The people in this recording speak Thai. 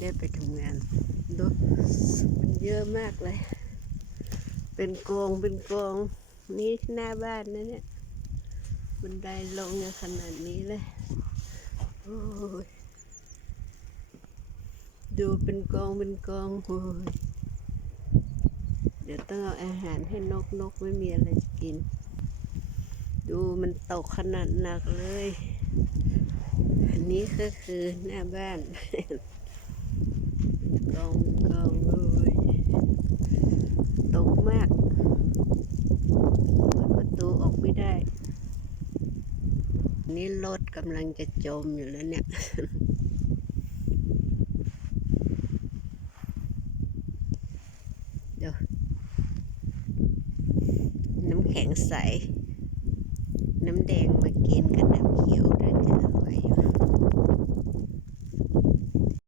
ได้ไปทำงานดูเยอะมากเลย เป็นกองเป็นกองนี่หน้าบ้านนะเนี่ยบันไดลงขนาดนี้เลยโอ้ยดูเป็นกองเป็นกองโอ้ยเดี๋ยวต้องเอาอาหารให้นกนกไม่มีอะไรจะกิน ดูมันตกขนาดหนักเลย อันนี้ก็คือหน้าบ้าน กองกองเลยตก มากเปิดประตูออกไม่ได้ นี่รถกำลังจะจมอยู่แล้วเนี่ยเดี๋ยวน้ำแข็งใส